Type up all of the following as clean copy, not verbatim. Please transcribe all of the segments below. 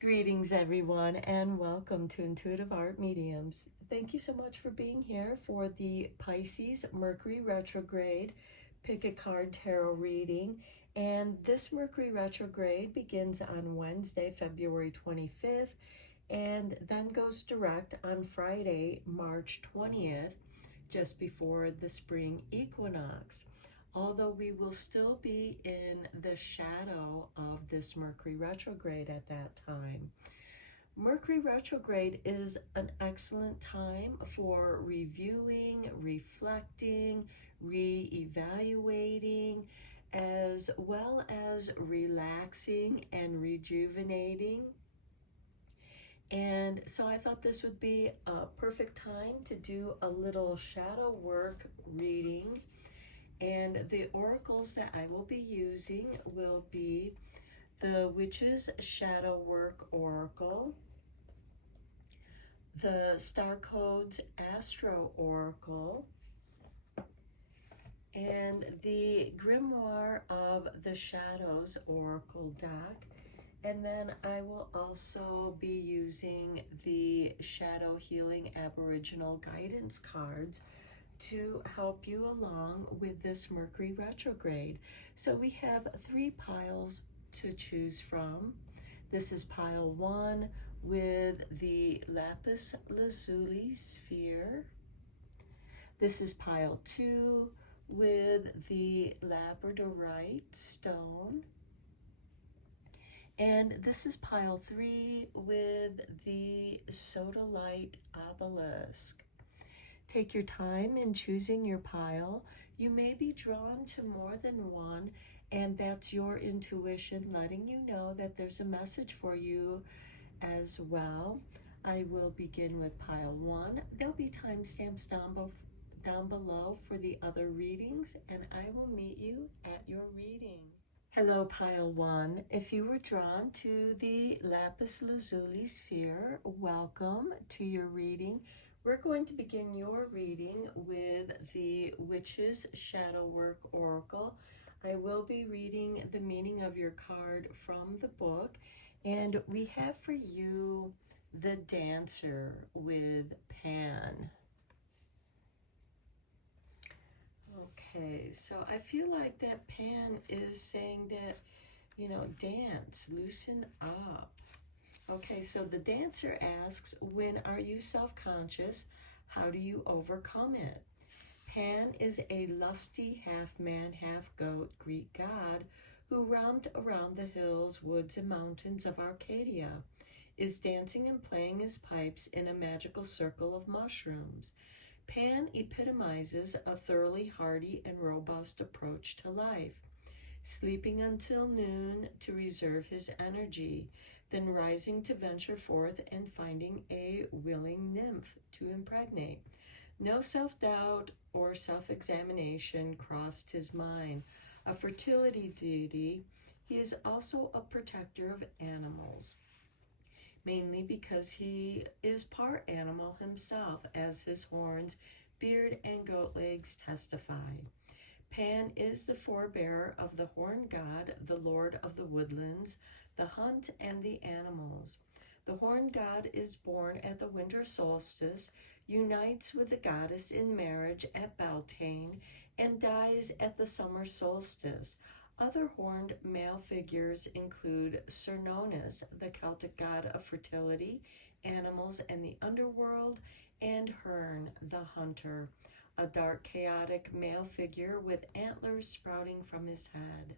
Greetings, everyone, and welcome to Intuitive Art Mediums. Thank you so much for being here for the Pisces Mercury Retrograde Pick a Card Tarot reading. And this Mercury Retrograde begins on Wednesday, February 25th, and then goes direct on Friday, March 20th, just before the spring equinox. Although we will still be in the shadow of this Mercury retrograde at that time. Mercury retrograde is an excellent time for reviewing, reflecting, re-evaluating, as well as relaxing and rejuvenating. And so I thought this would be a perfect time to do a little shadow work reading. And the oracles that I will be using will be the Witch's Shadow Work Oracle, the Star Codes Astro Oracle, and the Grimoire of the Shadows Oracle deck. And then I will also be using the Shadow Healing Aboriginal Guidance cards to help you along with this Mercury retrograde. So we have 3 piles to choose from. This is pile 1 with the lapis lazuli sphere. This is pile 2 with the labradorite stone. And this is pile 3 with the sodalite obelisk. Take your time in choosing your pile. You may be drawn to more than one, and that's your intuition letting you know that there's a message for you as well. I will begin with pile 1. There'll be timestamps down below for the other readings, and I will meet you at your reading. Hello, pile 1. If you were drawn to the lapis lazuli sphere, welcome to your reading. We're going to begin your reading with the Witch's Shadow Work Oracle. I will be reading the meaning of your card from the book, and we have for you the Dancer with Pan. Okay, so I feel like that Pan is saying that, dance, loosen up. Okay, so the Dancer asks, when are you self-conscious? How do you overcome it? Pan is a lusty half-man, half-goat Greek god who roamed around the hills, woods, and mountains of Arcadia, is dancing and playing his pipes in a magical circle of mushrooms. Pan epitomizes a thoroughly hardy and robust approach to life, sleeping until noon to reserve his energy, then rising to venture forth and finding a willing nymph to impregnate. No self-doubt or self-examination crossed his mind. A fertility deity, he is also a protector of animals, mainly because he is part animal himself, as his horns, beard, and goat legs testify. Pan is the forebearer of the horn god, the lord of the woodlands, the hunt, and the animals. The horn god is born at the winter solstice, unites with the goddess in marriage at Beltane, and dies at the summer solstice. Other horned male figures include Cernunnos, the Celtic god of fertility, animals, and the underworld, and Herne, the hunter, a dark, chaotic male figure with antlers sprouting from his head.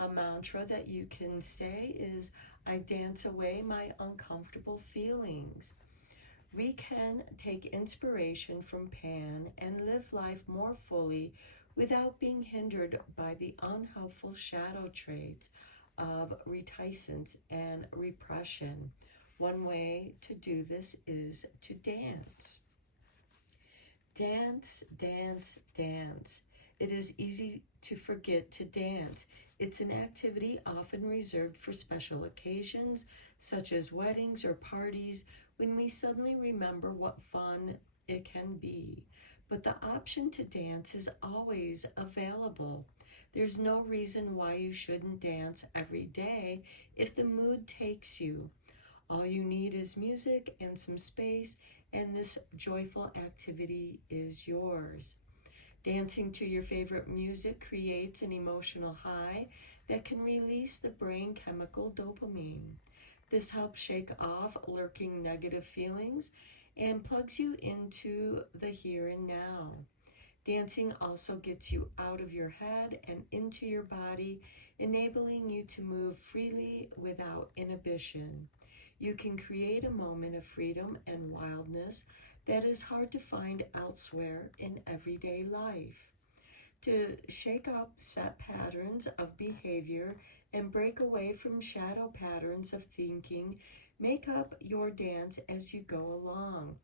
A mantra that you can say is, I dance away my uncomfortable feelings. We can take inspiration from Pan and live life more fully without being hindered by the unhelpful shadow traits of reticence and repression. One way to do this is to dance. Dance, dance, dance. It is easy to forget to dance. It's an activity often reserved for special occasions, such as weddings or parties, when we suddenly remember what fun it can be. But the option to dance is always available. There's no reason why you shouldn't dance every day if the mood takes you. All you need is music and some space, and this joyful activity is yours. Dancing to your favorite music creates an emotional high that can release the brain chemical dopamine. This helps shake off lurking negative feelings and plugs you into the here and now. Dancing also gets you out of your head and into your body, enabling you to move freely without inhibition. You can create a moment of freedom and wildness that is hard to find elsewhere in everyday life. To shake up set patterns of behavior and break away from shadow patterns of thinking, make up your dance as you go along.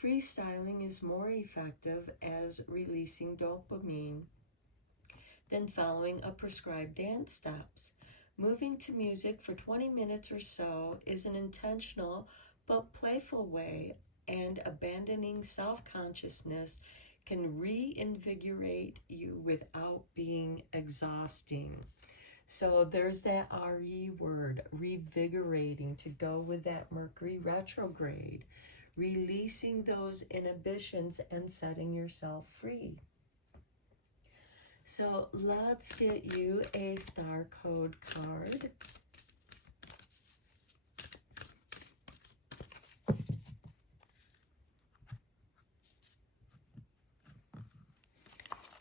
Freestyling is more effective as releasing dopamine than following a prescribed dance steps. Moving to music for 20 minutes or so is an intentional but playful way, and abandoning self-consciousness can reinvigorate you without being exhausting. So there's that RE word, revigorating, to go with that Mercury retrograde, releasing those inhibitions and setting yourself free. So let's get you a star code card.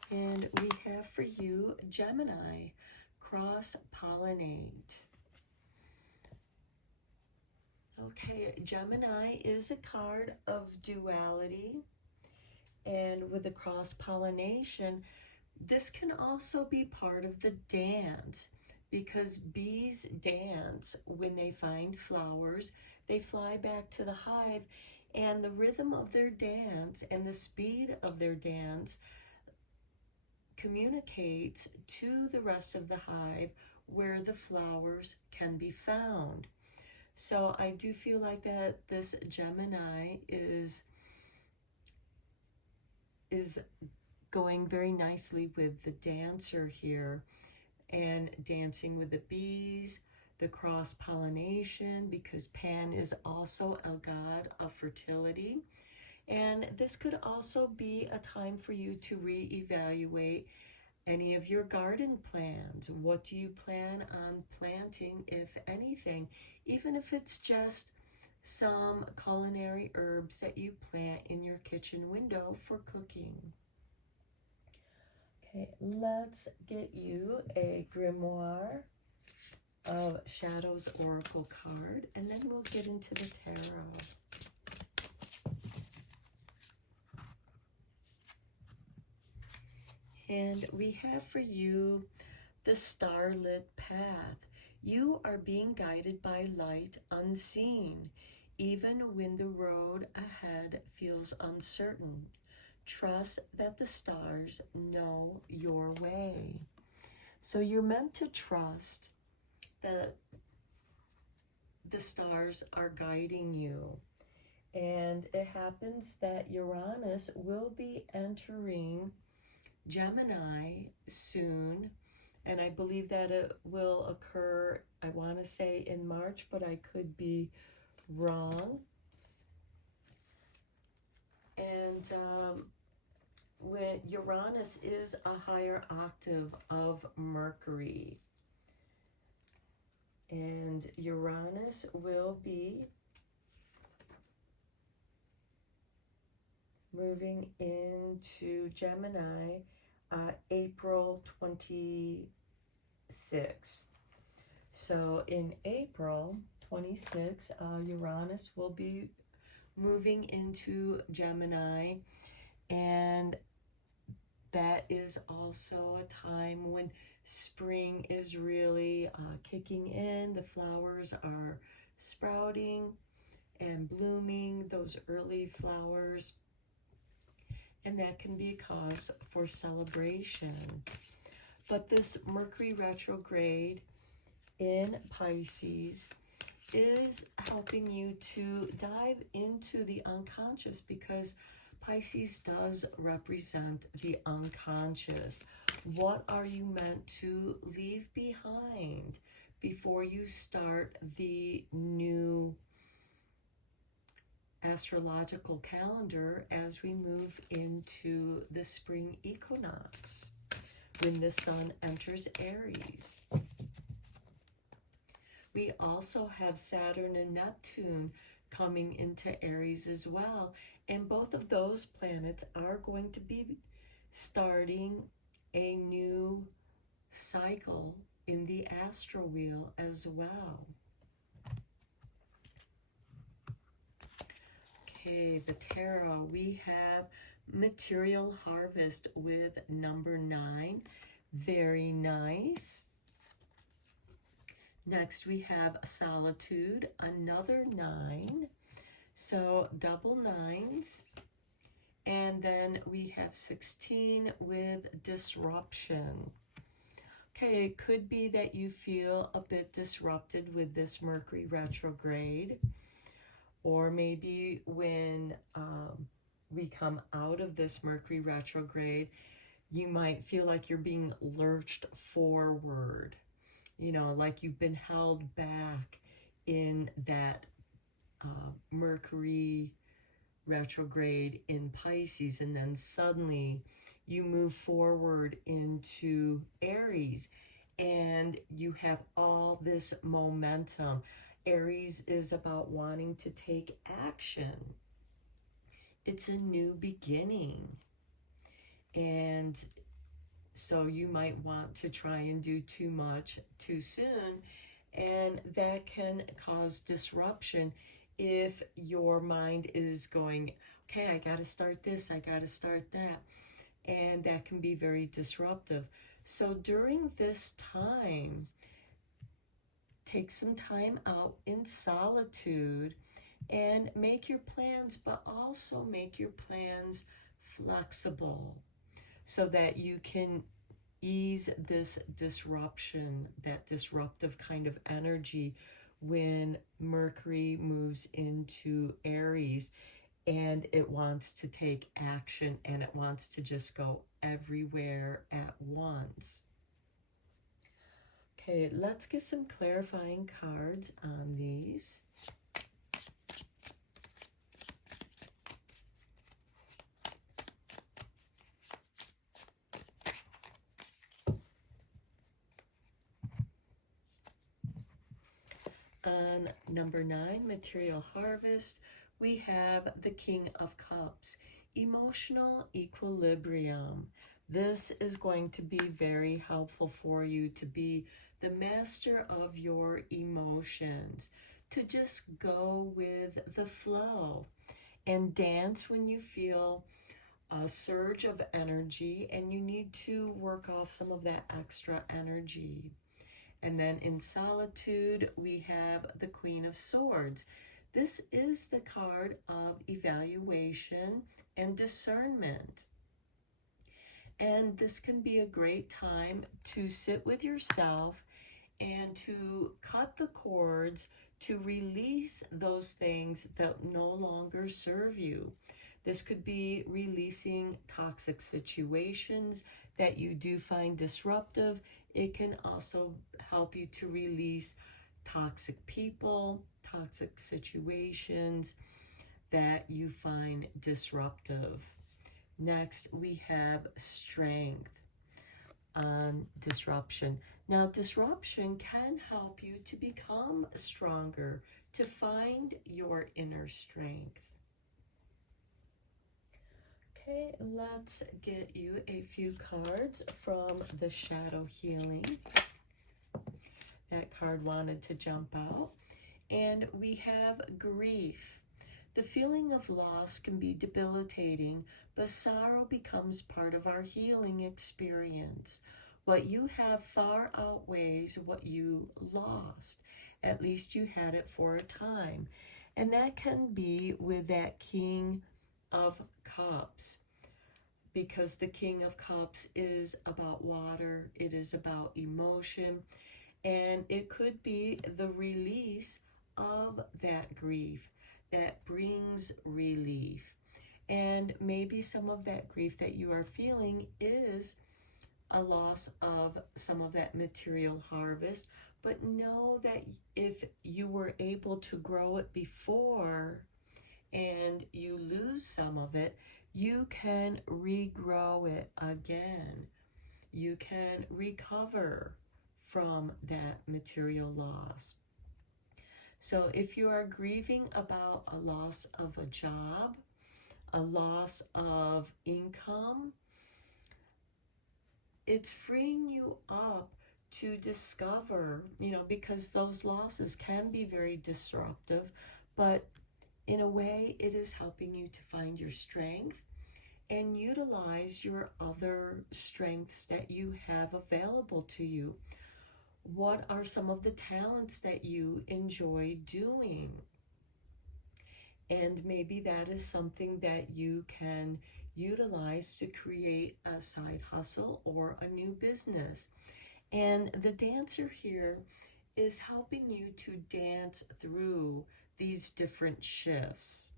And we have for you Gemini, cross-pollinate. Okay, Gemini is a card of duality, and with the cross-pollination, this can also be part of the dance, because bees dance when they find flowers. They fly back to the hive, and the rhythm of their dance and the speed of their dance communicates to the rest of the hive where the flowers can be found. So I do feel like that this Gemini is going very nicely with the dancer here, and dancing with the bees, the cross-pollination, because Pan is also a god of fertility. And this could also be a time for you to reevaluate any of your garden plans. What do you plan on planting, if anything, even if it's just some culinary herbs that you plant in your kitchen window for cooking. Okay, let's get you a grimoire of Shadows Oracle card, and then we'll get into the tarot. And we have for you the starlit path. You are being guided by light unseen, even when the road ahead feels uncertain. Trust that the stars know your way. So you're meant to trust that the stars are guiding you. And it happens that Uranus will be entering Gemini soon, and I believe that it will occur, I want to say in March, but I could be wrong. And when Uranus is a higher octave of Mercury, and Uranus will be moving into Gemini April 26th. So in April 26th, Uranus will be moving into Gemini, and that is also a time when spring is really kicking in. The flowers are sprouting and blooming, those early flowers, and that can be a cause for celebration. But this Mercury retrograde in Pisces is helping you to dive into the unconscious, because Pisces does represent the unconscious. What are you meant to leave behind before you start the new astrological calendar as we move into the spring equinox, when the sun enters Aries. We also have Saturn and Neptune coming into Aries as well, and both of those planets are going to be starting a new cycle in the astral wheel as well. Okay, the tarot, we have material harvest with number 9. Very nice. Next we have solitude, another 9. So double 9s. And then we have 16 with disruption. Okay, it could be that you feel a bit disrupted with this Mercury retrograde. Or maybe when we come out of this Mercury retrograde, you might feel like you're being lurched forward. You know, like you've been held back in that Mercury retrograde in Pisces, and then suddenly you move forward into Aries and you have all this momentum. Aries is about wanting to take action. It's a new beginning. And so you might want to try and do too much too soon, and that can cause disruption if your mind is going, okay, I got to start this, I got to start that, and that can be very disruptive. So during this time, take some time out in solitude and make your plans, but also make your plans flexible so that you can ease this disruption, that disruptive kind of energy when Mercury moves into Aries and it wants to take action and it wants to just go everywhere at once. Okay, let's get some clarifying cards on these. On number 9, material harvest, we have the King of Cups, emotional equilibrium. This is going to be very helpful for you to be the master of your emotions, to just go with the flow and dance when you feel a surge of energy and you need to work off some of that extra energy. And then in solitude, we have the Queen of Swords. This is the card of evaluation and discernment. And this can be a great time to sit with yourself and to cut the cords, to release those things that no longer serve you. This could be releasing toxic situations that you do find disruptive. It can also help you to release toxic people, toxic situations that you find disruptive. Next, we have strength on disruption. Now, disruption can help you to become stronger, to find your inner strength. Okay, let's get you a few cards from the Shadow Healing. That card wanted to jump out. And we have grief. The feeling of loss can be debilitating, but sorrow becomes part of our healing experience. What you have far outweighs what you lost. At least you had it for a time. And that can be with that King of Cups, because the King of Cups is about water, it is about emotion, and it could be the release of that grief that brings relief. And maybe some of that grief that you are feeling is a loss of some of that material harvest, but know that if you were able to grow it before, and you lose some of it, you can regrow it again. You can recover from that material loss. So if you are grieving about a loss of a job, a loss of income, it's freeing you up to discover, because those losses can be very disruptive, but in a way, it is helping you to find your strength and utilize your other strengths that you have available to you. What are some of the talents that you enjoy doing? And maybe that is something that you can utilize to create a side hustle or a new business. And the dancer here is helping you to dance through these different shifts.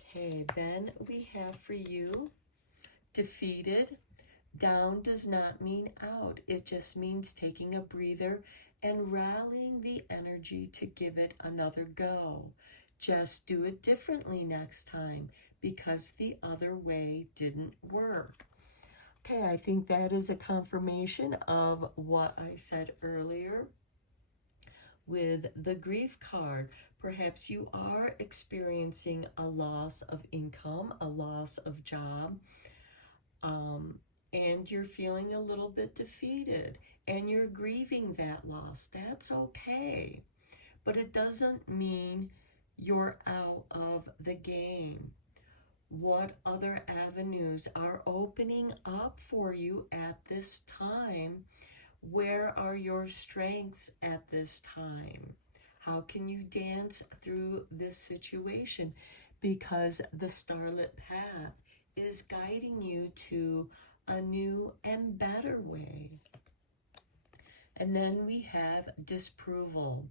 Okay, then we have for you defeated. Down does not mean out. It just means taking a breather and rallying the energy to give it another go. Just do it differently next time because the other way didn't work. Okay, I think that is a confirmation of what I said earlier with the grief card. Perhaps you are experiencing a loss of income, a loss of job, and you're feeling a little bit defeated and you're grieving that loss. That's okay, but it doesn't mean you're out of the game. What other avenues are opening up for you at this time? Where are your strengths at this time? How can you dance through this situation? Because the starlit path is guiding you to a new and better way. And then we have disapproval.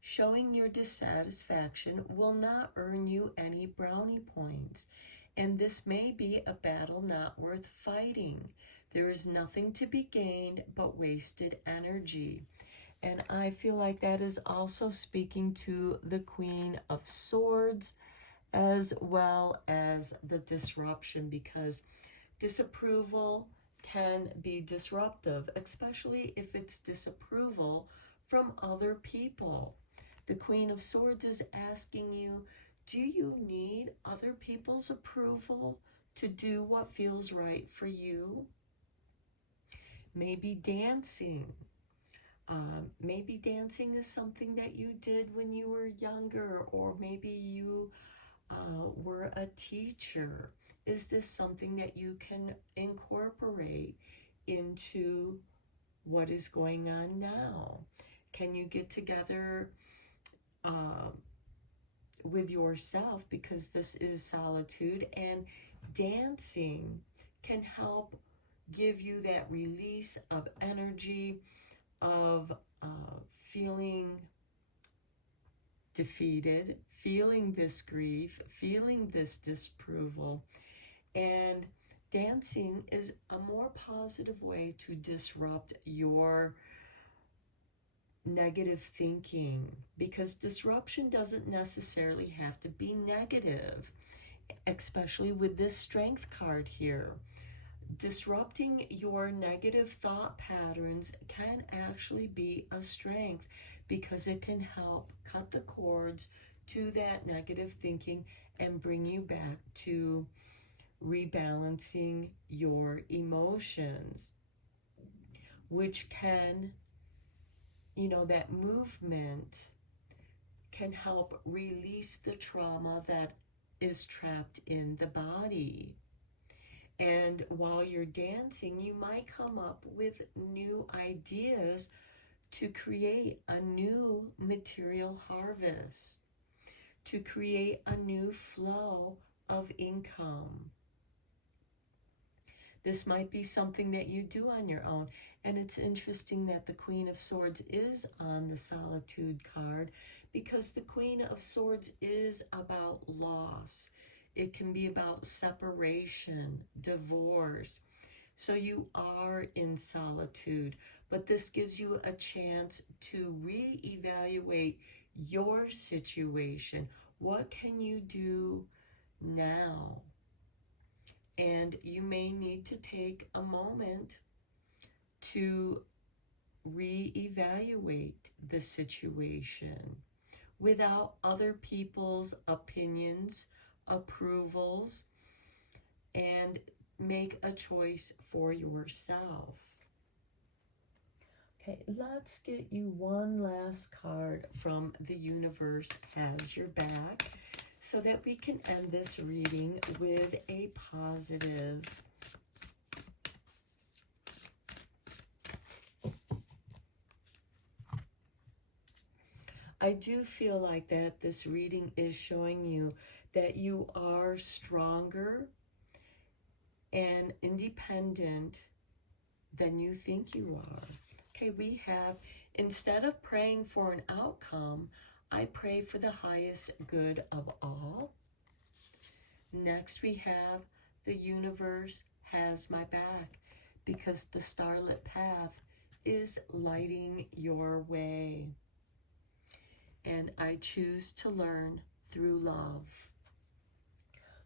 Showing your dissatisfaction will not earn you any brownie points, and this may be a battle not worth fighting. There is nothing to be gained but wasted energy. And I feel like that is also speaking to the Queen of Swords as well as the disruption, because disapproval can be disruptive, especially if it's disapproval from other people. The Queen of Swords is asking you, do you need other people's approval to do what feels right for you? Maybe dancing. Maybe dancing is something that you did when you were younger, or maybe you were a teacher. Is this something that you can incorporate into what is going on now? Can you get together with yourself, because this is solitude, and dancing can help give you that release of energy, of feeling defeated, feeling this grief, feeling this disapproval. And dancing is a more positive way to disrupt your negative thinking, because disruption doesn't necessarily have to be negative, especially with this strength card here. Disrupting your negative thought patterns can actually be a strength, because it can help cut the cords to that negative thinking and bring you back to rebalancing your emotions, which can, that movement can help release the trauma that is trapped in the body. And while you're dancing, you might come up with new ideas to create a new material harvest, to create a new flow of income. This might be something that you do on your own. And it's interesting that the Queen of Swords is on the Solitude card, because the Queen of Swords is about loss. It can be about separation, divorce. So you are in solitude, but this gives you a chance to reevaluate your situation. What can you do now? And you may need to take a moment to reevaluate the situation without other people's opinions, approvals, and make a choice for yourself. Okay, let's get you one last card from The Universe Has Your Back so that we can end this reading with a positive. I do feel like that this reading is showing you that you are stronger and independent than you think you are. Okay, we have, instead of praying for an outcome, I pray for the highest good of all. Next, we have the universe has my back because the starlit path is lighting your way. And I choose to learn through love.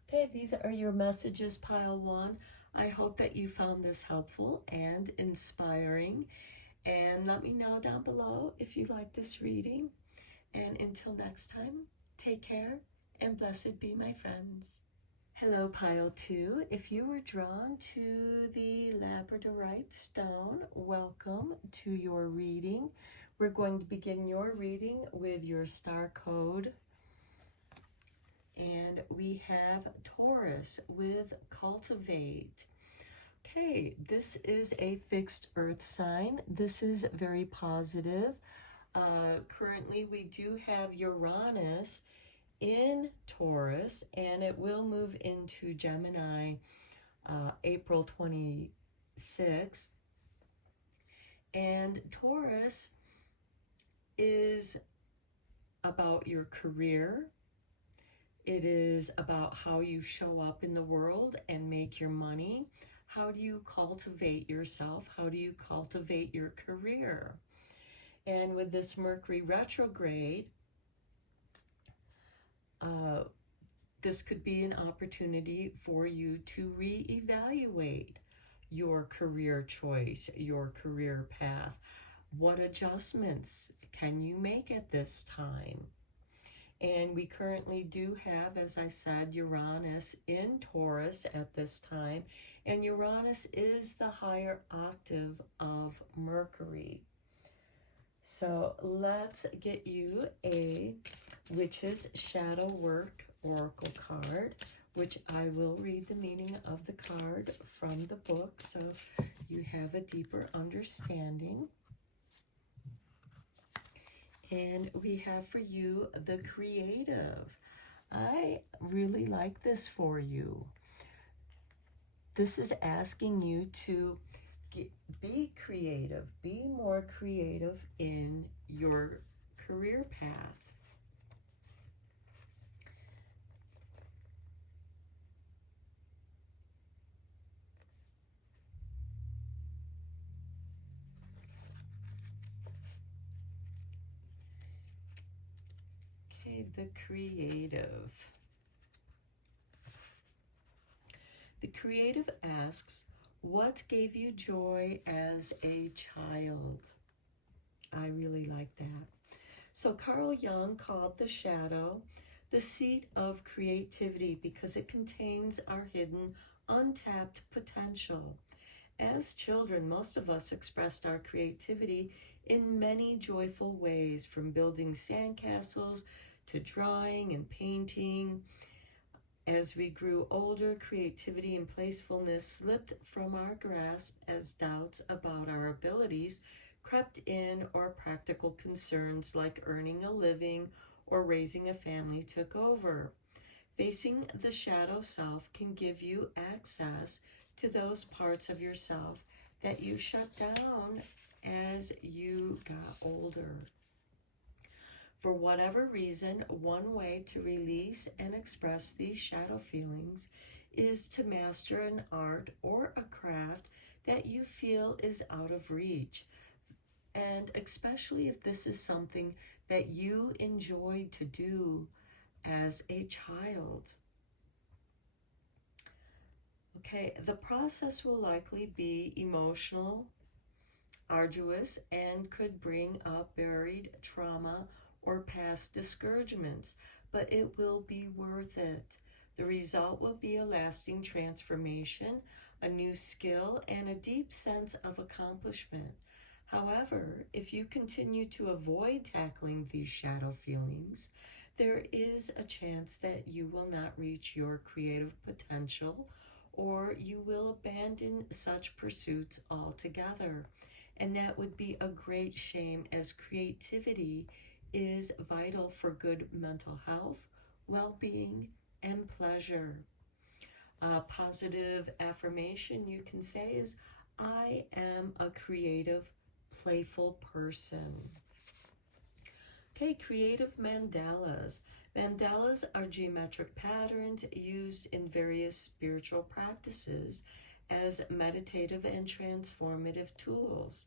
Okay, these are your messages, pile one. I hope that you found this helpful and inspiring. And let me know down below if you like this reading. And until next time, take care and blessed be my friends. Hello, pile two. If you were drawn to the labradorite stone, welcome to your reading. We're going to begin your reading with your star code. And we have Taurus with cultivate. Okay, this is a fixed earth sign. This is very positive. Currently, we do have Uranus in Taurus, and it will move into Gemini April 26th. And Taurus is about your career. It is about how you show up in the world and make your money. How do you cultivate yourself? How do you cultivate your career? And with this Mercury retrograde, this could be an opportunity for you to reevaluate your career choice, your career path. What adjustments can you make at this time? And we currently do have, as I said, Uranus in Taurus at this time. And Uranus is the higher octave of Mercury. So let's get you a Witch's Shadow Work Oracle card, which I will read the meaning of the card from the book so you have a deeper understanding. And we have for you the creative. I really like this for you. This is asking you to be creative, be more creative in your career path. Okay, the creative. The creative asks, what gave you joy as a child? I really like that. So Carl Jung called the shadow the seat of creativity because it contains our hidden, untapped potential. As children, most of us expressed our creativity in many joyful ways, from building sandcastles to drawing and painting. As we grew older, creativity and playfulness slipped from our grasp as doubts about our abilities crept in, or practical concerns like earning a living or raising a family took over. Facing the shadow self can give you access to those parts of yourself that you shut down as you got older. For whatever reason, one way to release and express these shadow feelings is to master an art or a craft that you feel is out of reach. And especially if this is something that you enjoyed to do as a child. Okay, the process will likely be emotional, arduous, and could bring up buried trauma or past discouragements, but it will be worth it. The result will be a lasting transformation, a new skill, and a deep sense of accomplishment. However, if you continue to avoid tackling these shadow feelings, there is a chance that you will not reach your creative potential, or you will abandon such pursuits altogether. And that would be a great shame, as creativity is vital for good mental health, well being, and pleasure. A positive affirmation you can say is, I am a creative, playful person. Okay, creative mandalas. Mandalas are geometric patterns used in various spiritual practices as meditative and transformative tools.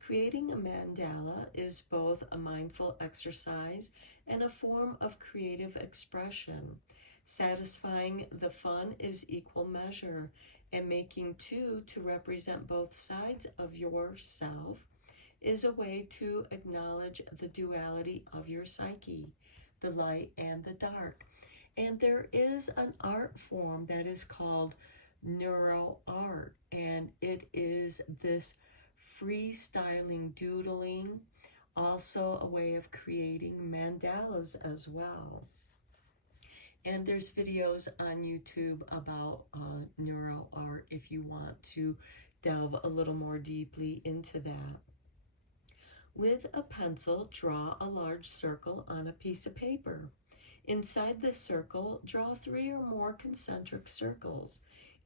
Creating a mandala is both a mindful exercise and a form of creative expression. Satisfying the fun is equal measure, and making two to represent both sides of yourself is a way to acknowledge the duality of your psyche, the light and the dark. And there is an art form that is called neuro art, and it is this freestyling doodling, also a way of creating mandalas as well. And there's videos on YouTube about neuro art if you want to delve a little more deeply into that. With a pencil, draw a large circle on a piece of paper. Inside this circle, draw 3 or more concentric circles,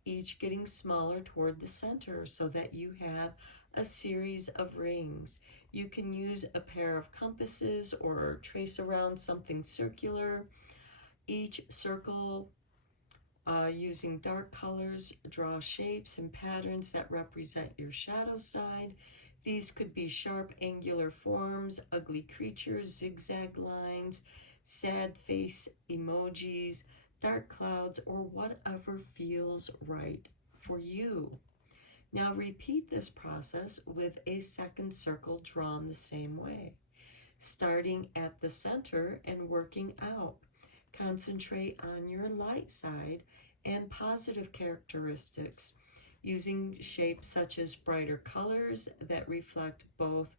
each getting smaller toward the center so that you have a series of rings. You can use a pair of compasses or trace around something circular. Each circle, using dark colors, draw shapes and patterns that represent your shadow side. These could be sharp angular forms, ugly creatures, zigzag lines, sad face emojis, dark clouds, or whatever feels right for you. Now repeat this process with a second circle drawn the same way, starting at the center and working out. Concentrate on your light side and positive characteristics, using shapes such as brighter colors that reflect both.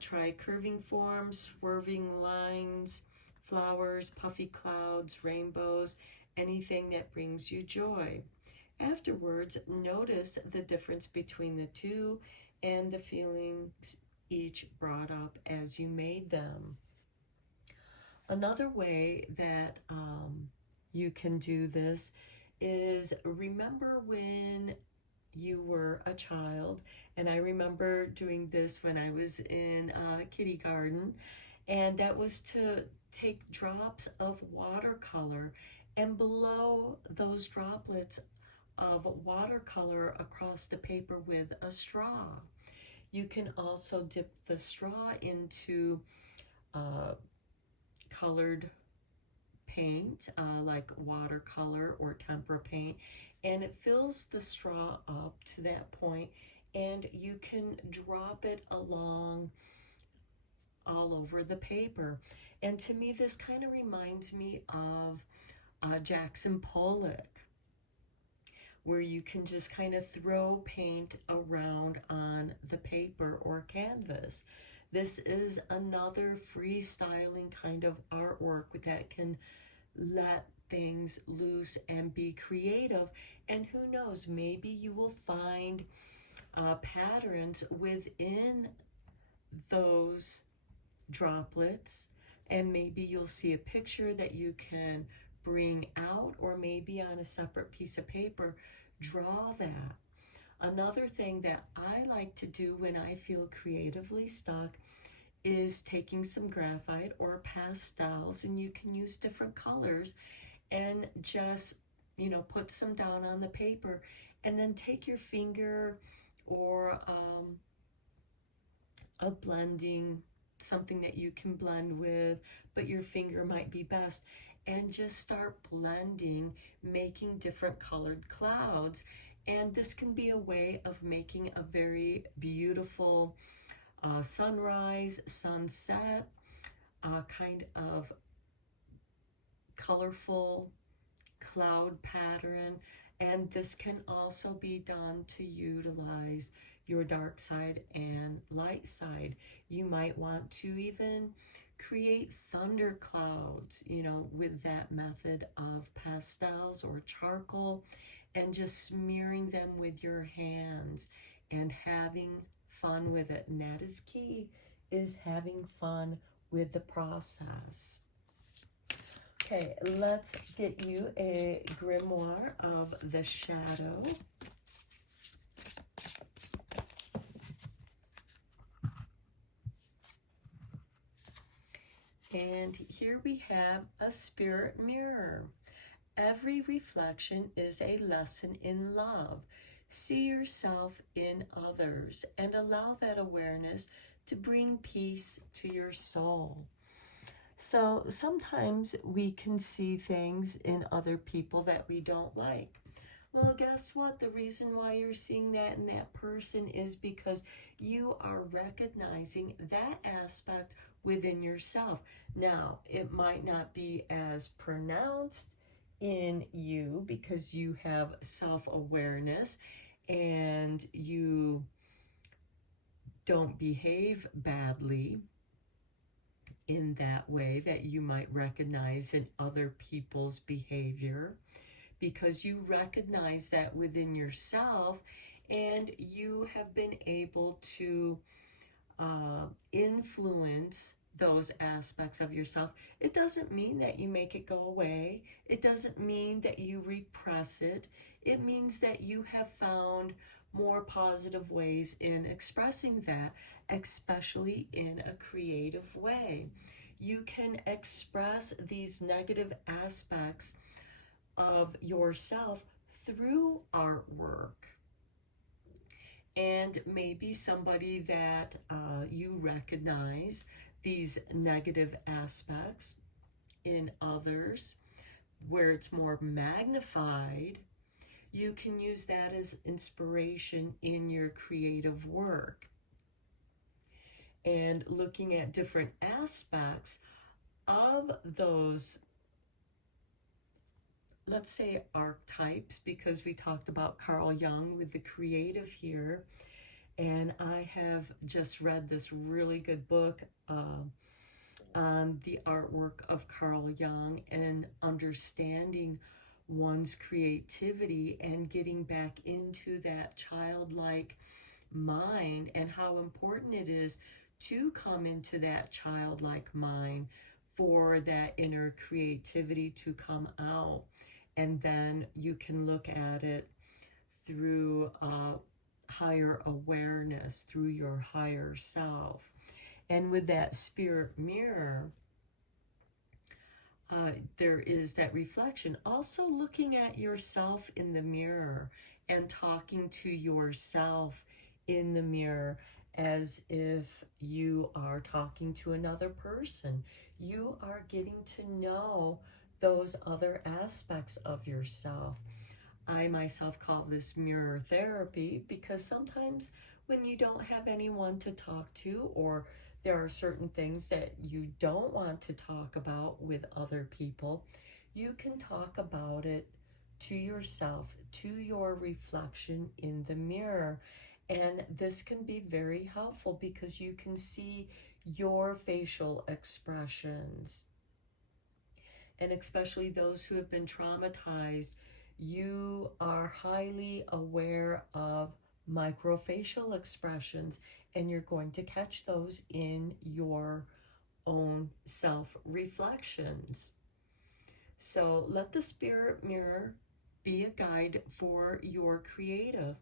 Try curving forms, swerving lines, flowers, puffy clouds, rainbows, anything that brings you joy. Afterwards, notice the difference between the two and the feelings each brought up as you made them. Another way that you can do this is remember when you were a child, and I remember doing this when I was in kindergarten, and that was to take drops of watercolor and blow those droplets of watercolor across the paper with a straw. You can also dip the straw into colored paint, like watercolor or tempera paint, and it fills the straw up to that point, and you can drop it along all over the paper. And to me, this kind of reminds me of Jackson Pollock, where you can just kind of throw paint around on the paper or canvas. This is another freestyling kind of artwork that can let things loose and be creative. And who knows, maybe you will find patterns within those droplets, and maybe you'll see a picture that you can bring out, or maybe on a separate piece of paper, draw that. Another thing that I like to do when I feel creatively stuck is taking some graphite or pastels, and you can use different colors, and just, put some down on the paper, and then take your finger or a blending, something that you can blend with, but your finger might be best. And just start blending, making different colored clouds. And this can be a way of making a very beautiful sunrise, sunset, kind of colorful cloud pattern. And this can also be done to utilize your dark side and light side. You might want to even create thunder clouds, you know, with that method of pastels or charcoal, and just smearing them with your hands and having fun with it. And that is key, is having fun with the process. Okay, let's get you a grimoire of the shadow. And here we have a spirit mirror. Every reflection is a lesson in love. See yourself in others and allow that awareness to bring peace to your soul. So sometimes we can see things in other people that we don't like. Well, guess what? The reason why you're seeing that in that person is because you are recognizing that aspect within yourself. Now, it might not be as pronounced in you because you have self-awareness and you don't behave badly in that way that you might recognize in other people's behavior, because you recognize that within yourself and you have been able to influence those aspects of yourself. It doesn't mean that you make it go away. It doesn't mean that you repress it. It means that you have found more positive ways in expressing that, especially in a creative way. You can express these negative aspects of yourself through artwork. And maybe somebody that you recognize these negative aspects in others, where it's more magnified, you can use that as inspiration in your creative work. And looking at different aspects of those, let's say, archetypes, because we talked about Carl Jung with the creative here. And I have just read this really good book on the artwork of Carl Jung and understanding one's creativity and getting back into that childlike mind, and how important it is to come into that childlike mind for that inner creativity to come out. And then you can look at it through higher awareness, through your higher self. And with that spirit mirror, there is that reflection. Also looking at yourself in the mirror and talking to yourself in the mirror as if you are talking to another person. You are getting to know those other aspects of yourself. I myself call this mirror therapy, because sometimes when you don't have anyone to talk to, or there are certain things that you don't want to talk about with other people, you can talk about it to yourself, to your reflection in the mirror. And this can be very helpful because you can see your facial expressions. And especially those who have been traumatized, you are highly aware of microfacial expressions, and you're going to catch those in your own self-reflections. So let the spirit mirror be a guide for your creative.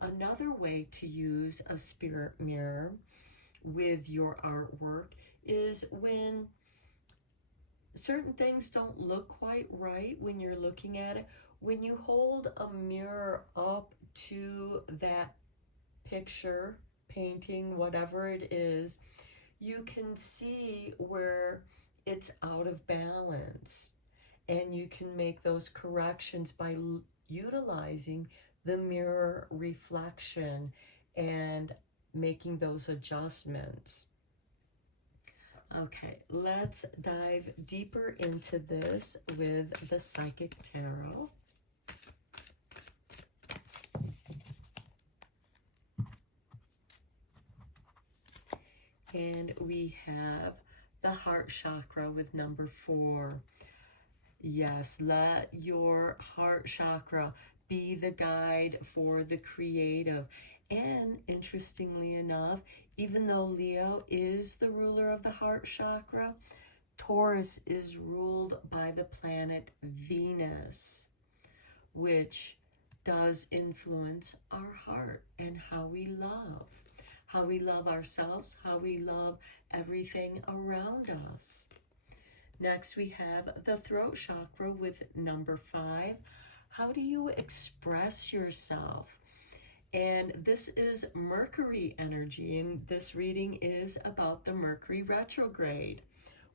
Another way to use a spirit mirror with your artwork is when certain things don't look quite right when you're looking at it. When you hold a mirror up to that picture, painting, whatever it is, you can see where it's out of balance. And you can make those corrections by utilizing the mirror reflection and making those adjustments. Okay, let's dive deeper into this with the Psychic Tarot. And we have the heart chakra with number 4. Yes, let your heart chakra be the guide for the creative. And interestingly enough, even though Leo is the ruler of the heart chakra, Taurus is ruled by the planet Venus, which does influence our heart and how we love ourselves, how we love everything around us. Next, we have the throat chakra with number 5. How do you express yourself? And this is Mercury energy, and this reading is about the Mercury Retrograde,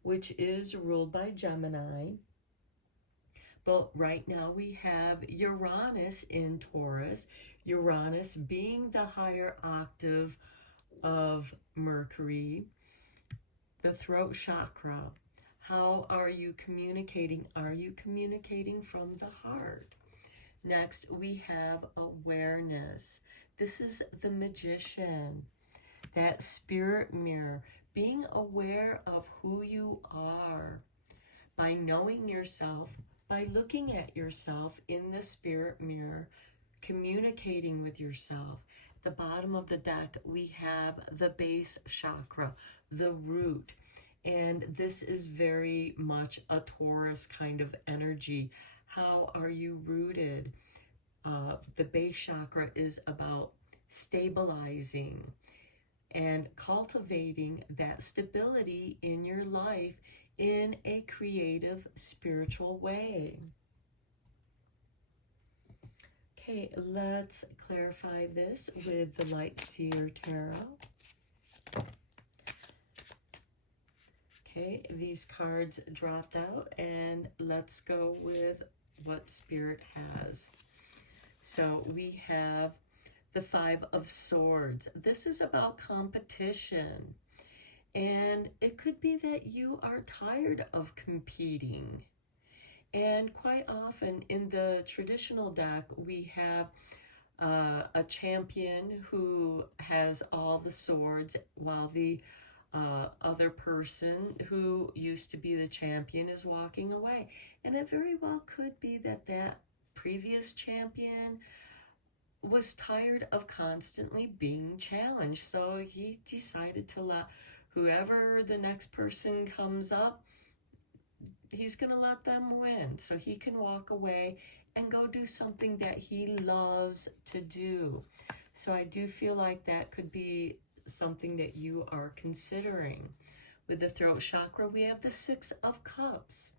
which is ruled by Gemini. But right now we have Uranus in Taurus, Uranus being the higher octave of Mercury. The throat chakra. How are you communicating? Are you communicating from the heart? Next, we have awareness. This is the Magician, that spirit mirror, being aware of who you are by knowing yourself, by looking at yourself in the spirit mirror, communicating with yourself. The bottom of the deck, we have the base chakra, the root. And this is very much a Taurus kind of energy. How are you rooted? The base chakra is about stabilizing and cultivating that stability in your life in a creative, spiritual way. Okay, let's clarify this with the Light Seer Tarot. Okay, these cards dropped out, and let's go with what Spirit has. So we have the 5 of Swords. This is about competition. And it could be that you are tired of competing. And quite often in the traditional deck, we have a champion who has all the swords, while the other person who used to be the champion is walking away. And it very well could be that that previous champion was tired of constantly being challenged. So he decided to let whoever the next person comes up, he's going to let them win. So he can walk away and go do something that he loves to do. So I do feel like that could be something that you are considering. With the throat chakra, we have the 6 of Cups.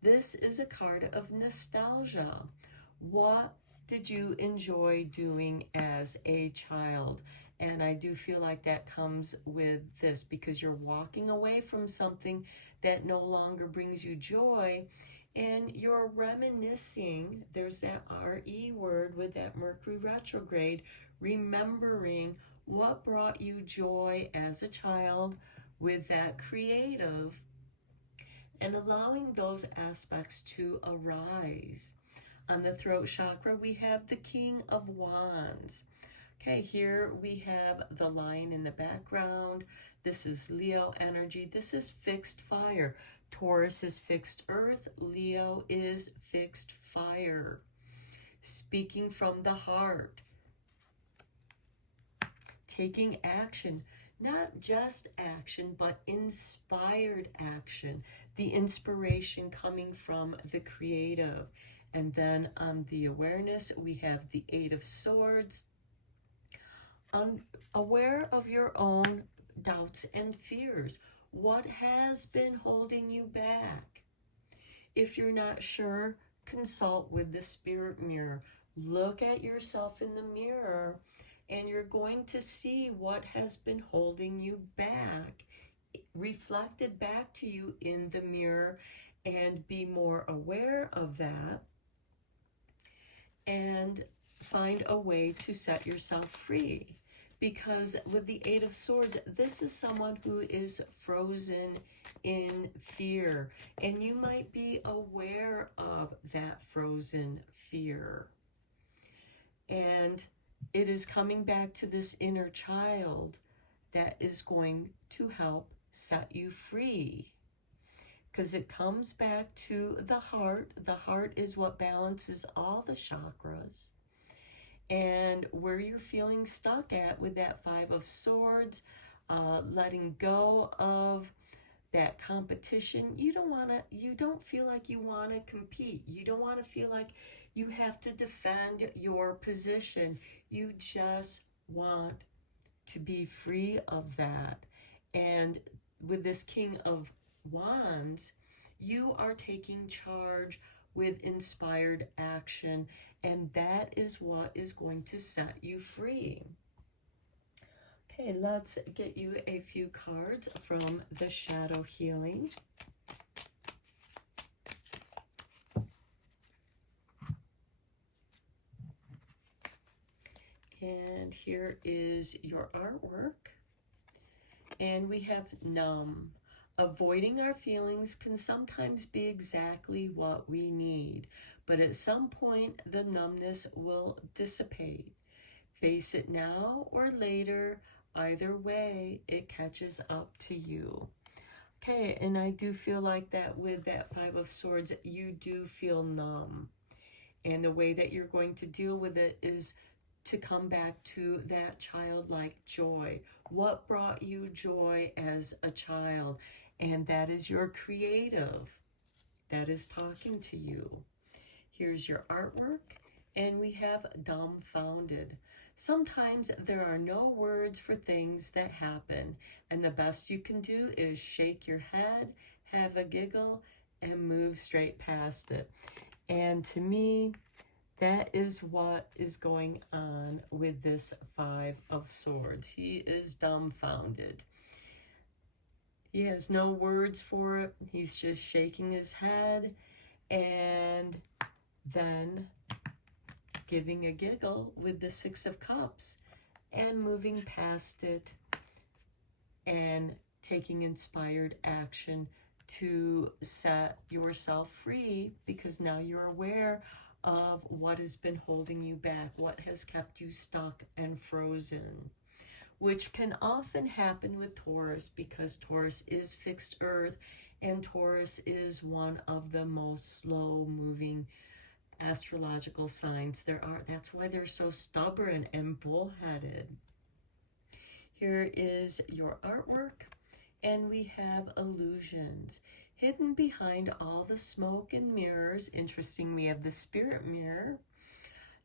This is a card of nostalgia. What did you enjoy doing as a child? And I do feel like that comes with this, because you're walking away from something that no longer brings you joy, and you're reminiscing. There's that RE word with that Mercury retrograde, remembering what brought you joy as a child with that creative, and allowing those aspects to arise. On the throat chakra, we have the King of Wands. Okay, here we have the lion in the background. This is Leo energy. This is fixed fire. Taurus is fixed earth. Leo is fixed fire. Speaking from the heart. Taking action. Not just action, but inspired action. The inspiration coming from the creative. And then on the awareness, we have the 8 of Swords. Aware of your own doubts and fears. What has been holding you back? If you're not sure, consult with the spirit mirror. Look at yourself in the mirror and you're going to see what has been holding you back reflected back to you in the mirror, and be more aware of that and find a way to set yourself free. Because with the Eight of Swords, this is someone who is frozen in fear, and you might be aware of that frozen fear. And it is coming back to this inner child that is going to help set you free. Because it comes back to the heart. The heart is what balances all the chakras. And where you're feeling stuck at with that Five of Swords, letting go of that competition. You don't feel like you want to compete. You don't want to feel like you have to defend your position. You just want to be free of that. And with this King of Wands, you are taking charge with inspired action, and that is what is going to set you free. Okay, let's get you a few cards from the Shadow Healing. And here is your artwork. And we have numb. Avoiding our feelings can sometimes be exactly what we need, but at some point the numbness will dissipate. Face it now or later, either way, it catches up to you. Okay, and I do feel like that with that Five of Swords, you do feel numb. And the way that you're going to deal with it is to come back to that childlike joy. What brought you joy as a child? And that is your creative that is talking to you. Here's your artwork, and we have dumbfounded. Sometimes there are no words for things that happen, and the best you can do is shake your head, have a giggle, and move straight past it. And to me, that is what is going on with this Five of Swords. He is dumbfounded. He has no words for it. He's just shaking his head and then giving a giggle with the Six of Cups and moving past it and taking inspired action to set yourself free, because now you're aware of what has been holding you back, what has kept you stuck and frozen, which can often happen with Taurus, because Taurus is fixed earth, and Taurus is one of the most slow-moving astrological signs there are. That's why they're so stubborn and bullheaded. Here is your artwork, and we have illusions. Hidden behind all the smoke and mirrors, interesting, we have the spirit mirror,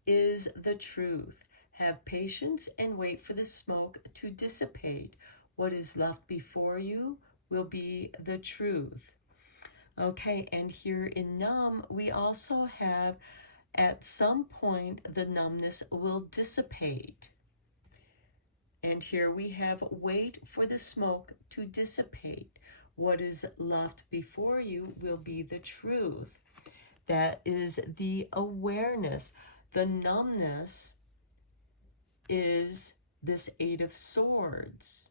is the truth. Have patience and wait for the smoke to dissipate. What is left before you will be the truth. Okay, and here in numb, we also have, at some point, the numbness will dissipate. And here we have wait for the smoke to dissipate. What is left before you will be the truth. That is the awareness. The numbness is this Eight of Swords.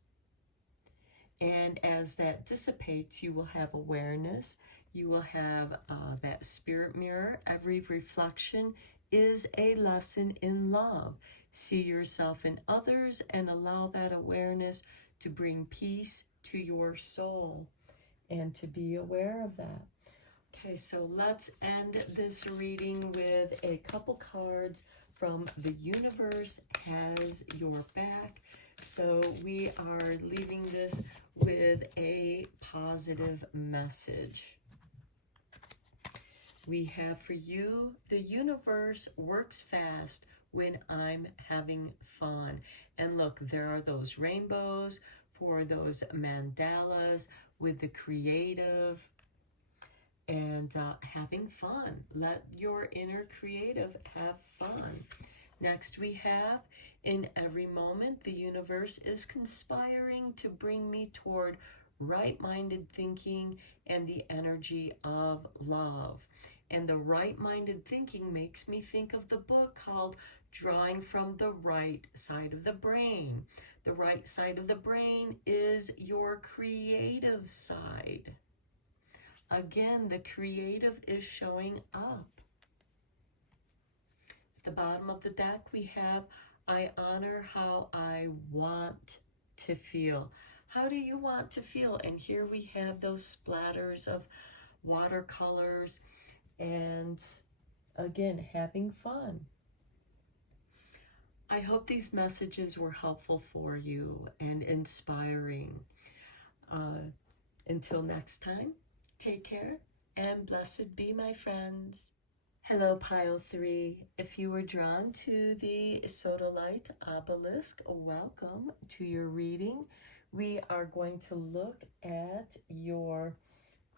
And as that dissipates, you will have awareness. You will have that spirit mirror. Every reflection is a lesson in love. See yourself in others and allow that awareness to bring peace to your soul and to be aware of that. Okay, so let's end this reading with a couple cards from The Universe Has Your Back. So we are leaving this with a positive message. We have for you, the universe works fast when I'm having fun. And look, there are those rainbows for those mandalas with the creative and having fun. Let your inner creative have fun. Next we have, in every moment, the universe is conspiring to bring me toward right-minded thinking and the energy of love. And the right-minded thinking makes me think of the book called Drawing from the Right Side of the Brain. The right side of the brain is your creative side. Again, the creative is showing up. At the bottom of the deck, we have, I honor how I want to feel. How do you want to feel? And here we have those splatters of watercolors and, again, having fun. I hope these messages were helpful for you and inspiring. Until next time, take care and blessed be, my friends. Hello, Pile 3. If you were drawn to the Sodalite obelisk, welcome to your reading. We are going to look at your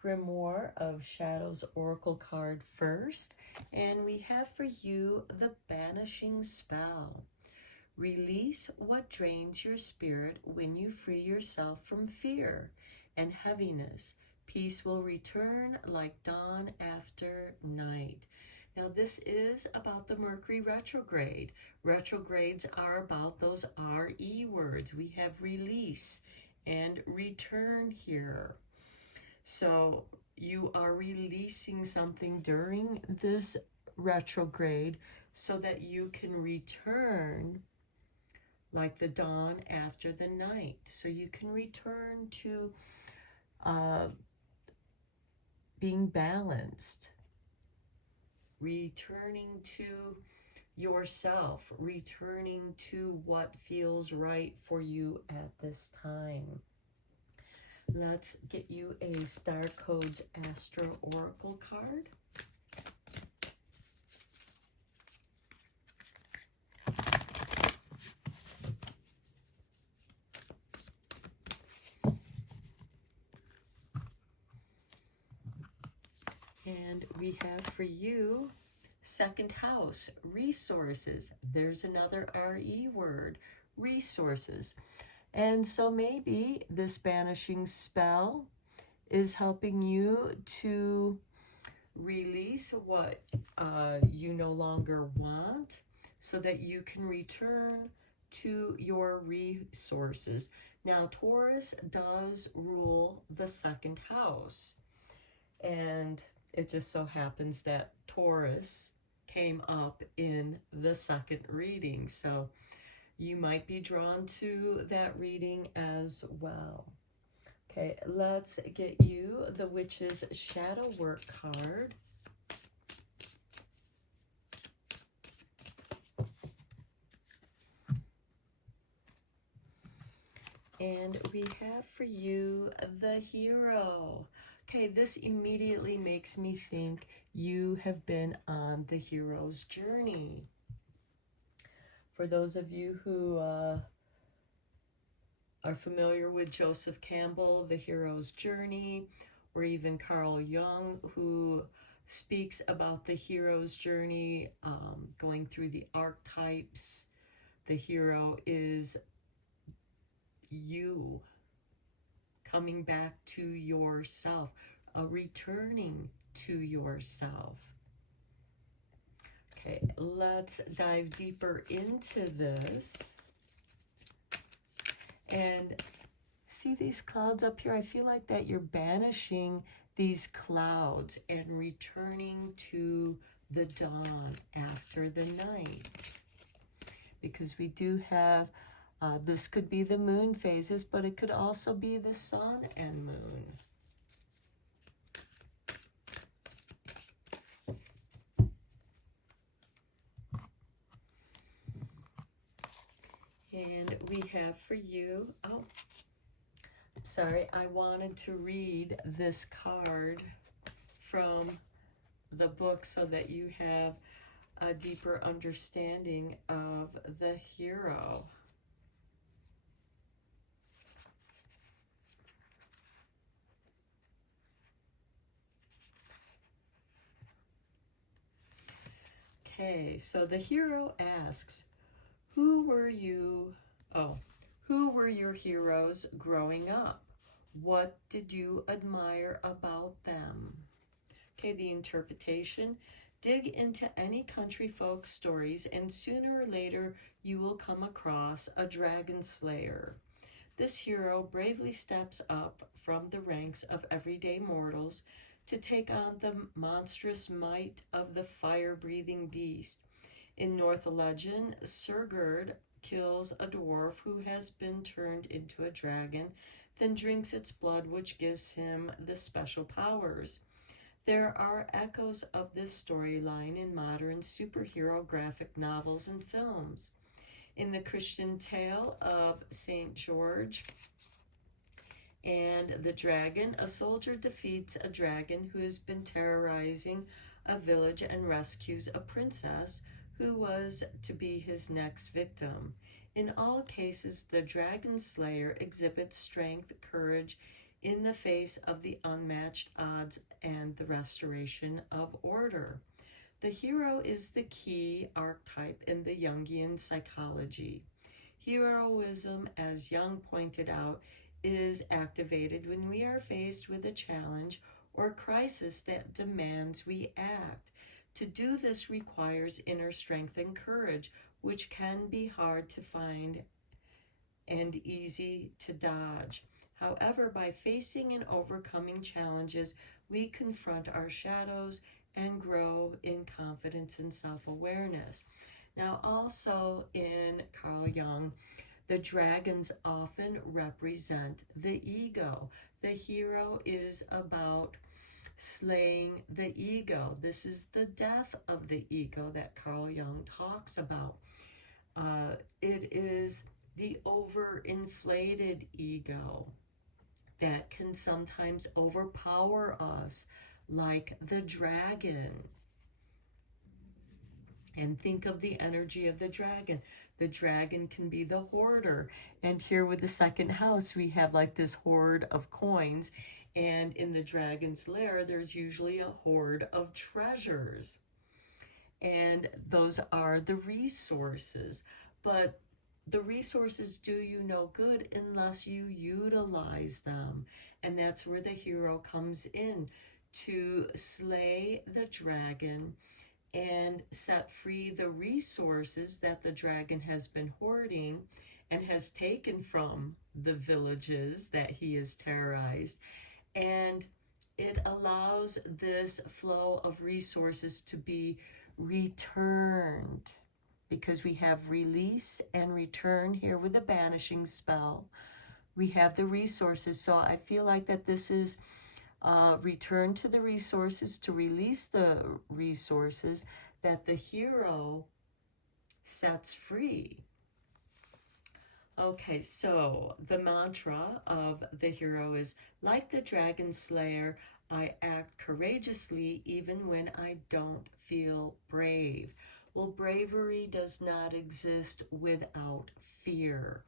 Grimoire of Shadows Oracle card first, and we have for you the Banishing Spell. Release what drains your spirit when you free yourself from fear and heaviness. Peace will return like dawn after night. Now this is about the Mercury retrograde. Retrogrades are about those RE words. We have release and return here. So you are releasing something during this retrograde so that you can return like the dawn after the night. So you can return to being balanced, returning to yourself, returning to what feels right for you at this time. Let's get you a Star Codes Astro Oracle card. And we have for you, second house, resources. There's another RE word, resources. And so maybe this banishing spell is helping you to release what you no longer want so that you can return to your resources. Now, Taurus does rule the second house. And it just so happens that Taurus came up in the second reading. So you might be drawn to that reading as well. Okay, let's get you the Witch's Shadow Work card. And we have for you the Hero. Okay, this immediately makes me think you have been on the hero's journey. For those of you who are familiar with Joseph Campbell, The Hero's Journey, or even Carl Jung, who speaks about the hero's journey, going through the archetypes. The hero is you coming back to yourself, returning to yourself. Okay, let's dive deeper into this. And see these clouds up here? I feel like that you're banishing these clouds and returning to the dawn after the night. Because we do have, this could be the moon phases, but it could also be the sun and moon. And we have for you, oh, sorry, I wanted to read this card from the book so that you have a deeper understanding of the hero. Okay, so the hero asks, who were you? Oh, who were your heroes growing up? What did you admire about them? Okay, the interpretation. Dig into any country folk stories, and sooner or later you will come across a dragon slayer. This hero bravely steps up from the ranks of everyday mortals to take on the monstrous might of the fire-breathing beast. In Norse legend, Sigurd kills a dwarf who has been turned into a dragon, then drinks its blood, which gives him the special powers. There are echoes of this storyline in modern superhero graphic novels and films. In the Christian tale of St. George and the Dragon, a soldier defeats a dragon who has been terrorizing a village and rescues a princess who was to be his next victim. In all cases, the dragon slayer exhibits strength, courage in the face of the unmatched odds and the restoration of order. The hero is the key archetype in the Jungian psychology. Heroism, as Jung pointed out, is activated when we are faced with a challenge or crisis that demands we act. To do this requires inner strength and courage, which can be hard to find and easy to dodge. However, by facing and overcoming challenges, we confront our shadows and grow in confidence and self-awareness. Now, also in Carl Jung, the dragons often represent the ego. The hero is about slaying the ego. This is the death of the ego that Carl Jung talks about. It is the overinflated ego that can sometimes overpower us, like the dragon. And think of the energy of the dragon. The dragon can be the hoarder. And here with the second house, we have like this hoard of coins. And in the dragon's lair, there's usually a hoard of treasures. And those are the resources. But the resources do you no good unless you utilize them. And that's where the hero comes in, to slay the dragon and set free the resources that the dragon has been hoarding and has taken from the villages that he has terrorized. And it allows this flow of resources to be returned, because we have release and return here with the banishing spell. We have the resources. So I feel like that this is return to the resources, to release the resources that the hero sets free. Okay, so the mantra of the hero is, like the dragon slayer, I act courageously even when I don't feel brave. Well, bravery does not exist without fear.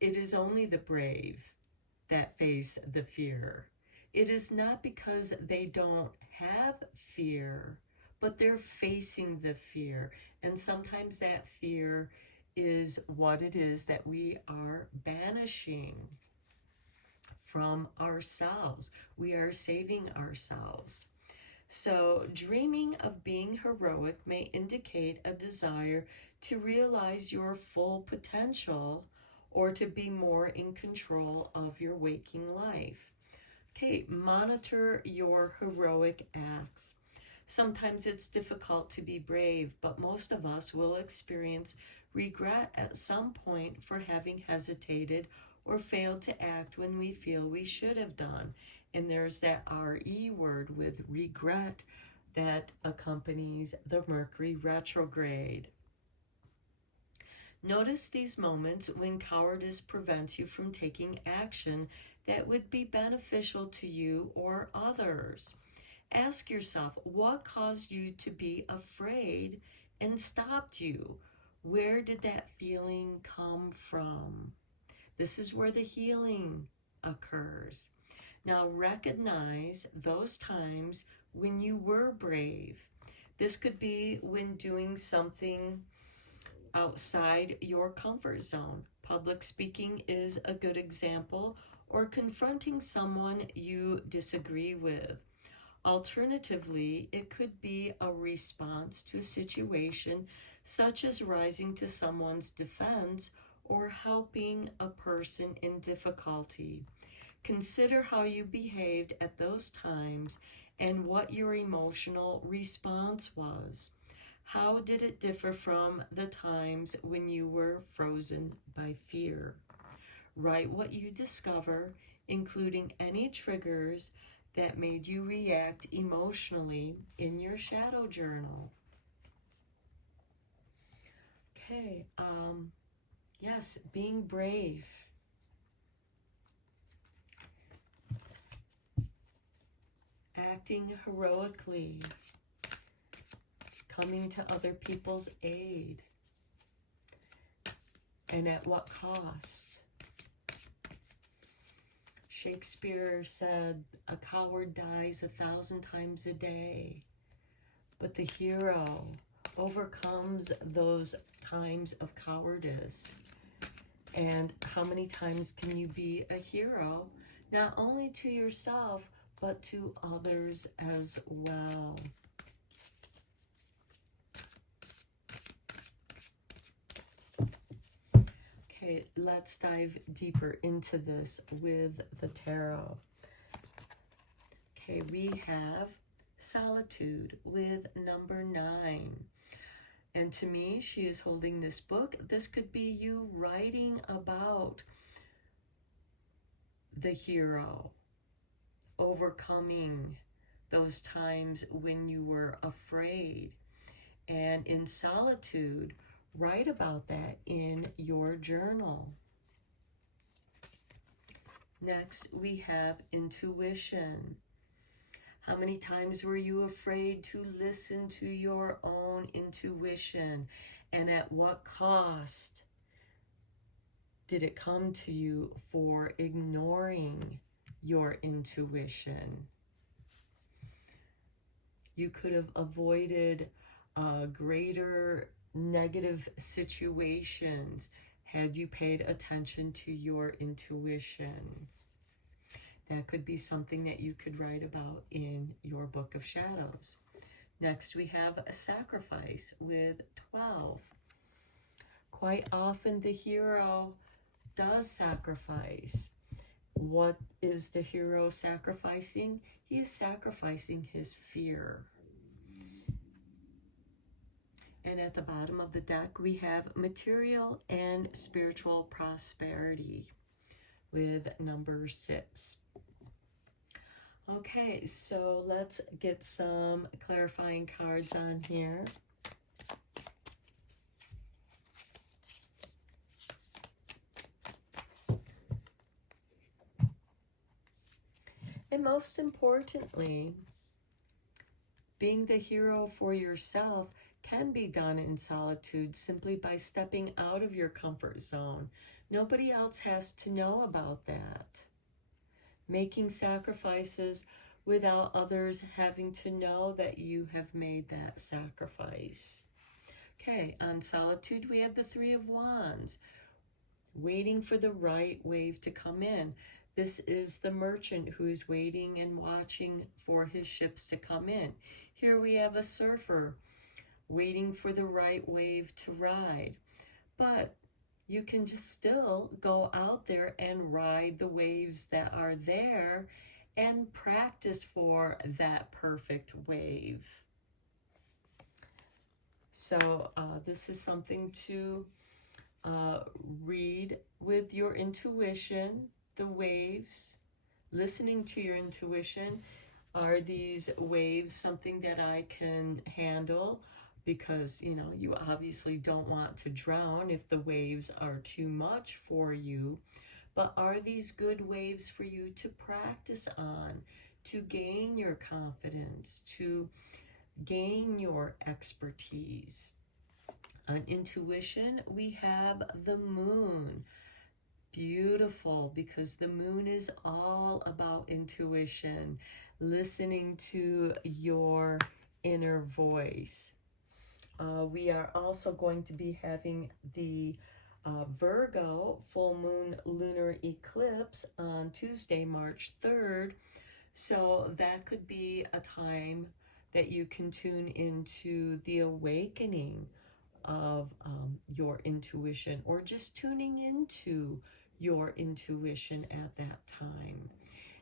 It is only the brave that face the fear. It is not because they don't have fear, but they're facing the fear. And sometimes that fear is what it is that we are banishing from ourselves. We are saving ourselves. So dreaming of being heroic may indicate a desire to realize your full potential or to be more in control of your waking life. Okay, monitor your heroic acts. Sometimes it's difficult to be brave, but most of us will experience regret at some point for having hesitated or failed to act when we feel we should have done. And there's that RE word with regret that accompanies the Mercury Retrograde. Notice these moments when cowardice prevents you from taking action that would be beneficial to you or others. Ask yourself, what caused you to be afraid and stopped you? Where did that feeling come from? This is where the healing occurs. Now recognize those times when you were brave. This could be when doing something outside your comfort zone. Public speaking is a good example, or confronting someone you disagree with. Alternatively, it could be a response to a situation such as rising to someone's defense or helping a person in difficulty. Consider how you behaved at those times and what your emotional response was. How did it differ from the times when you were frozen by fear? Write what you discover, including any triggers that made you react emotionally in your shadow journal. Okay, yes, being brave. Acting heroically. Coming to other people's aid. And at what cost? Shakespeare said, "A coward dies 1,000 times a day, but the hero overcomes those times of cowardice." And how many times can you be a hero? Not only to yourself, but to others as well. Okay, let's dive deeper into this with the tarot. Okay, we have solitude with number 9. And to me, she is holding this book. This could be you writing about the hero, overcoming those times when you were afraid. And in solitude, write about that in your journal. Next, we have intuition. How many times were you afraid to listen to your own intuition? And at what cost did it come to you for ignoring your intuition? You could have avoided greater negative situations had you paid attention to your intuition. That could be something that you could write about in your Book of Shadows. Next, we have a sacrifice with 12. Quite often the hero does sacrifice. What is the hero sacrificing? He is sacrificing his fear. And at the bottom of the deck, we have material and spiritual prosperity with number 6. Okay, so let's get some clarifying cards on here. And most importantly, being the hero for yourself can be done in solitude simply by stepping out of your comfort zone. Nobody else has to know about that. Making sacrifices without others having to know that you have made that sacrifice. Okay, on solitude, we have the 3 of Wands, waiting for the right wave to come in. This is the merchant who is waiting and watching for his ships to come in. Here we have a surfer waiting for the right wave to ride. But you can just still go out there and ride the waves that are there and practice for that perfect wave. So this is something to read with your intuition, the waves, listening to your intuition. Are these waves something that I can handle? Because, you know, you obviously don't want to drown if the waves are too much for you. But are these good waves for you to practice on, to gain your confidence, to gain your expertise? On intuition, we have the moon. beautiful, because the moon is all about intuition, listening to your inner voice. We are also going to be having the Virgo full moon lunar eclipse on Tuesday, March 3rd. So that could be a time that you can tune into the awakening of your intuition, or just tuning into your intuition at that time,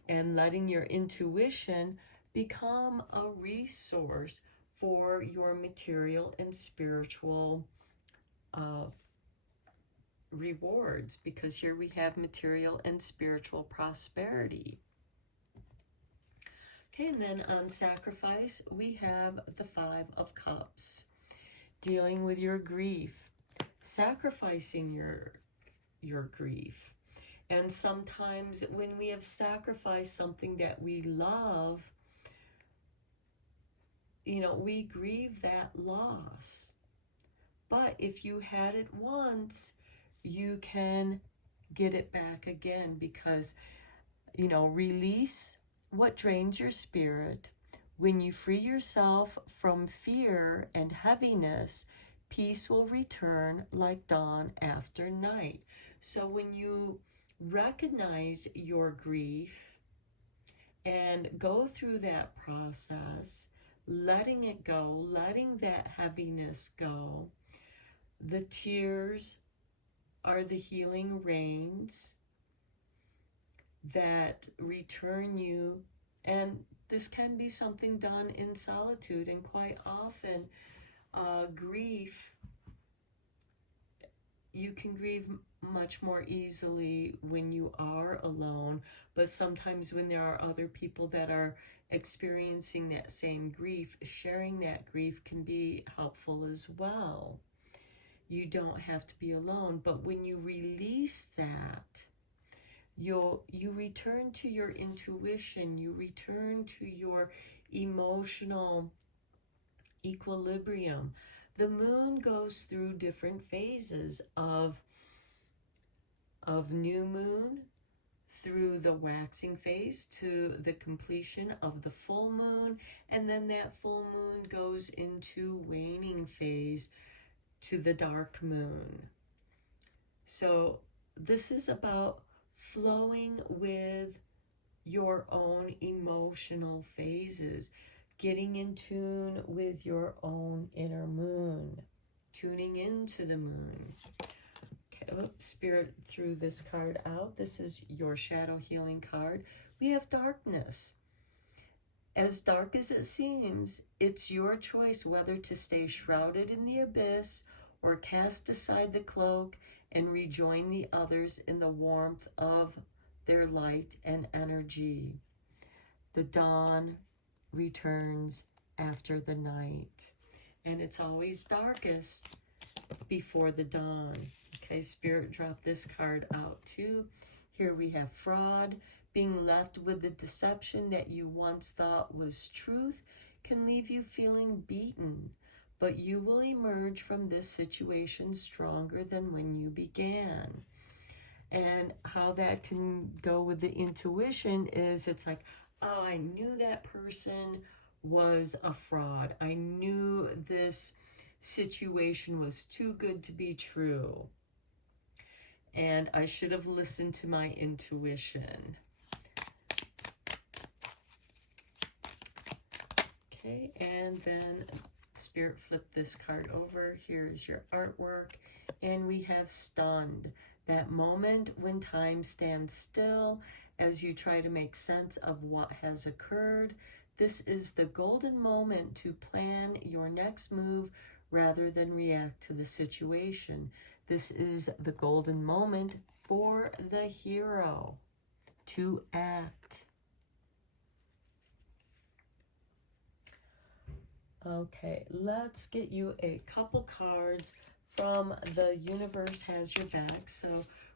and letting your intuition become a resource for your material and spiritual rewards, because here we have material and spiritual prosperity. Okay, and then on sacrifice, we have the 5 of Cups, dealing with your grief, sacrificing your grief. And sometimes when we have sacrificed something that we love, you know, we grieve that loss. But if you had it once, you can get it back again, because, you know, release what drains your spirit. When you free yourself from fear and heaviness, peace will return like dawn after night. So when you recognize your grief and go through that process, letting it go, letting that heaviness go, the tears are the healing rains that return you. And this can be something done in solitude, and quite often grief, you can grieve much more easily when you are alone, but sometimes when there are other people that are experiencing that same grief, sharing that grief can be helpful as well. You don't have to be alone, but when you release that, you return to your intuition, you return to your emotional equilibrium. The moon goes through different phases of new moon, through the waxing phase to the completion of the full moon, and then that full moon goes into waning phase to the dark moon. So this is about flowing with your own emotional phases, getting in tune with your own inner moon, tuning into the moon. Okay, oops, Spirit threw this card out. This is your shadow healing card. We have darkness. As dark as it seems, it's your choice whether to stay shrouded in the abyss or cast aside the cloak and rejoin the others in the warmth of their light and energy. The dawn returns after the night, and it's always darkest before the dawn. Okay, Spirit dropped this card out too. Here we have fraud. Being left with the deception that you once thought was truth can leave you feeling beaten, but you will emerge from this situation stronger than when you began. And how that can go with the intuition is, it's like, oh, I knew that person was a fraud. I knew this situation was too good to be true. And I should have listened to my intuition. Okay, and then Spirit flipped this card over. Here is your artwork. And we have stunned. That moment when time stands still as you try to make sense of what has occurred. This is the golden moment to plan your next move rather than react to the situation. This is the golden moment for the hero to act. Okay, let's get you a couple cards from The Universe Has Your Back. So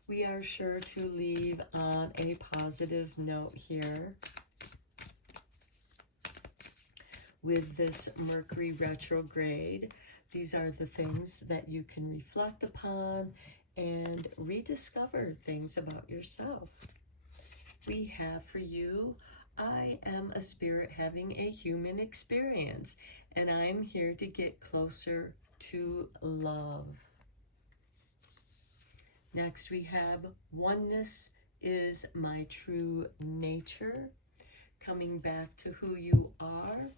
we are sure to leave on a positive note here with this Mercury Retrograde. These are the things that you can reflect upon and rediscover things about yourself. We have for you, I am a spirit having a human experience, and I'm here to get closer to love. Next we have oneness is my true nature, coming back to who you are.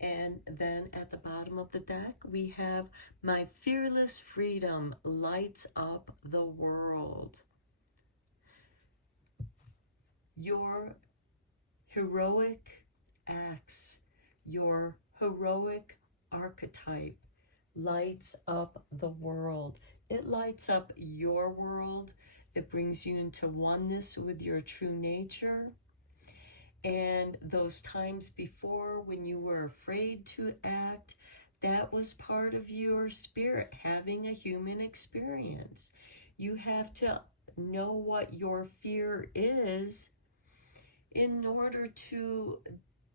And then at the bottom of the deck, we have my fearless freedom lights up the world. Your heroic acts, your heroic archetype lights up the world. It lights up your world. It brings you into oneness with your true nature. And those times before when you were afraid to act, that was part of your spirit having a human experience. You have to know what your fear is in order to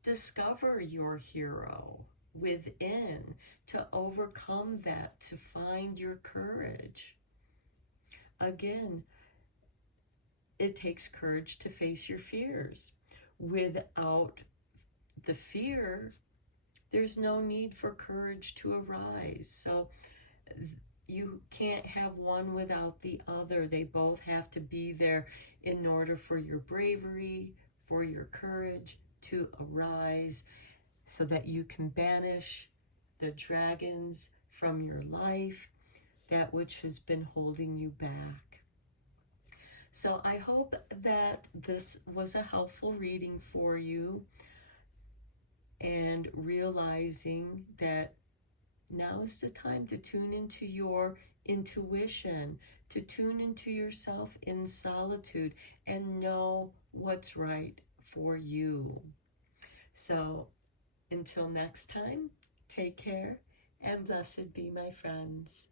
discover your hero within, to overcome that, to find your courage. Again, it takes courage to face your fears. Without the fear, there's no need for courage to arise. So you can't have one without the other. They both have to be there in order for your bravery, for your courage to arise, so that you can banish the dragons from your life, that which has been holding you back. So I hope that this was a helpful reading for you, and realizing that now is the time to tune into your intuition, to tune into yourself in solitude and know what's right for you. So until next time, take care and blessed be, my friends.